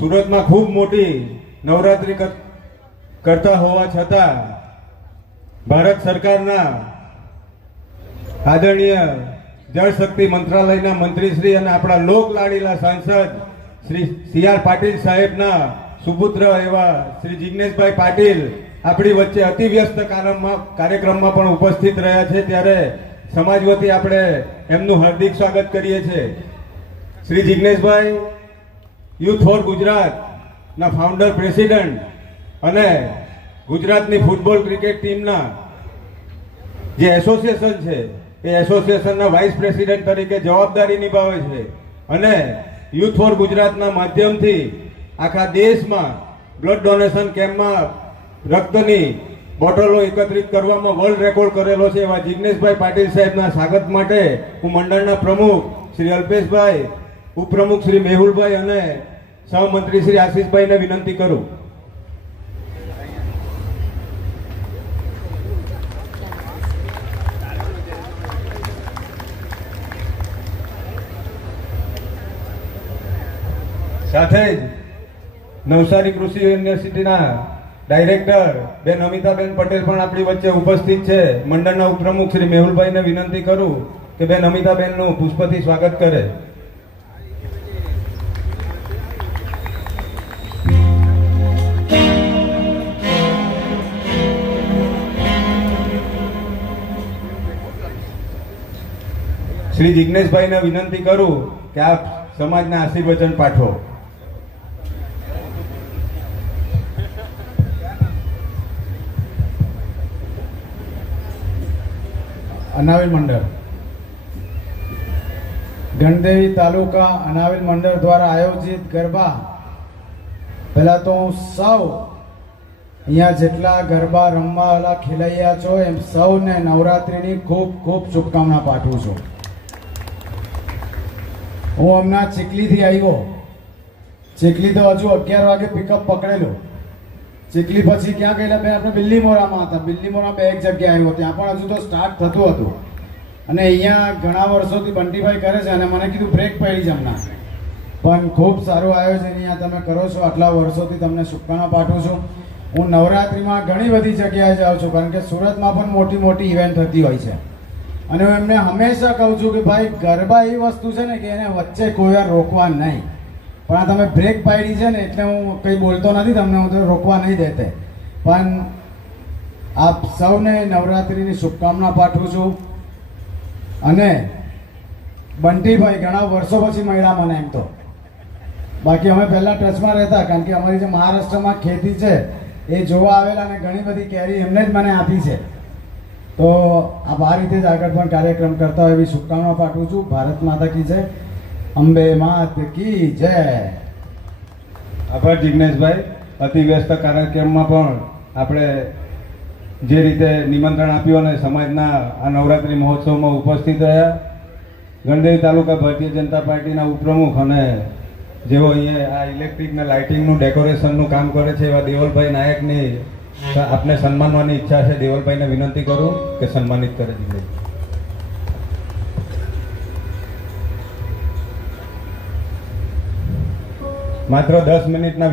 સુરતમાં ખૂબ મોટી નવરાત્રી કરતા હોવા છતાં ભારત સરકારના આદરણીય જળશક્તિ મંત્રાલયના મંત્રીશ્રી અને આપણા લોક લાડીલા સાંસદ શ્રી સી.આર. પાટીલ સાહેબના સુપુત્ર એવા શ્રી જિગ્નેશભાઈ પાટીલ આપણી વચ્ચે અતિ વ્યસ્ત કાર્યક્રમમાં પણ ઉપસ્થિત રહ્યા છે, ત્યારે સમાજ વતી આપણે એમનું હાર્દિક સ્વાગત કરીએ છીએ. શ્રી જિગ્નેશભાઈ યુથ ફોર ગુજરાતના ફાઉન્ડર પ્રેસિડેન્ટ અને ગુજરાતની ફૂટબોલ ક્રિકેટ ટીમના જે એસોસિએશન છે એ એસોસિએશનના વાઇસ પ્રેસિડેન્ટ તરીકે જવાબદારી નિભાવે છે અને યુથ ફોર ગુજરાતના માધ્યમથી આખા દેશમાં બ્લડ ડોનેશન કેમ્પમાં રક્તની બોટલો એકત્રિત કરવામાં વર્લ્ડ રેકોર્ડ કરેલો છે. એવા જિગ્નેશભાઈ પાટીલ સાહેબના સ્વાગત માટે હું મંડળના પ્રમુખ શ્રી અલ્પેશભાઈ, ઉપપ્રમુખ શ્રી મેહુલભાઈ અને સહમંત્રી શ્રી આશીષભાઈને વિનંતી કરું. સાથે જ નવસારી કૃષિ યુનિવર્સિટીના ડાયરેક્ટર બેન અમિતાબેન પટેલ પણ આપણી વચ્ચે ઉપસ્થિત છે. મંડળના ઉપપ્રમુખ શ્રી મેહુલભાઈને વિનંતી કરું કે બેન અમિતાબેનનું પુષ્પથી સ્વાગત કરે. શ્રી જિગ્નેશભાઈને વિનંતી કરું કે આપ સમાજના આશીર્વચન પાઠવો. અનાવિલ મંડળ ગણદેવી તાલુકા અનાવિલ મંડળ દ્વારા આયોજિત ગરબા, પહેલા તો હું સૌ અહીંયા જેટલા ગરબા રમવાવાળા ખેલૈયા છો એમ સૌને નવરાત્રિની ખૂબ ખૂબ શુભકામના પાઠવું છું. હું હમણાં ચીખલીથી આવ્યો. ચીખલી તો હજુ 11 વાગે પિકઅપ પકડેલું. ચીખલી પછી ક્યાં ગયેલા ભાઈ? આપણે બિલ્લીમોરામાં હતા. બિલ્લીમોરા બે એક જગ્યાએ આવ્યો, ત્યાં પણ હજુ તો સ્ટાર્ટ થતું હતું. અને અહીંયા ઘણા વર્ષોથી બંટીભાઈ કરે છે અને મને કીધું બ્રેક પડી જ હમણાં. પણ ખૂબ સારું આયોજન અહીંયા તમે કરો છો. આટલા વર્ષોથી તમને શુભકામના પાઠવું છું. હું નવરાત્રિમાં ઘણી બધી જગ્યાએ જાઉં છું, કારણ કે સુરતમાં પણ મોટી મોટી ઇવેન્ટ થતી હોય છે. અને હું એમને હંમેશા કહું છું કે ભાઈ ગરબા એવી વસ્તુ છે ને કે એને વચ્ચે કોઈ વાર રોકવા નહીં. પણ આ તમે બ્રેક પાડી છે ને એટલે હું કંઈ બોલતો નથી તમને, હું તો રોકવા નહીં દેતે. પણ આપ સૌને નવરાત્રિની શુભકામના પાઠવું છું. અને બંટીભાઈ ઘણા વર્ષો પછી મળ્યા મને એમ તો, બાકી અમે પહેલાં ટચમાં રહેતા, કારણ કે અમારી જે મહારાષ્ટ્રમાં ખેતી છે એ જોવા આવેલા અને ઘણી બધી કેરી એમને જ મને આપી છે. તો આ રીતે જ આગળ પણ કાર્યક્રમ કરતા હોય એવી શુભકામના પાઠવું છું. ભારત માતા કી જય, અંબે માત કી જય. આભાર જિગ્નેશભાઈ. અતિ વ્યસ્ત કાર્યક્રમમાં પણ આપણે જે રીતે નિમંત્રણ આપ્યું અને સમાજના આ નવરાત્રિ મહોત્સવમાં ઉપસ્થિત રહ્યા ગણદેવી તાલુકા ભારતીય જનતા પાર્ટીના ઉપપ્રમુખ અને જેઓ અહીંયા આ ઇલેક્ટ્રિક ને લાઇટિંગનું ડેકોરેશનનું કામ કરે છે એવા દેવલભાઈ નાયકની આપને સન્માનવાની ઈચ્છા છે. દેવલભાઈને વિનંતી કરું કે સન્માનિત કરે. માત્ર 10 મિનિટના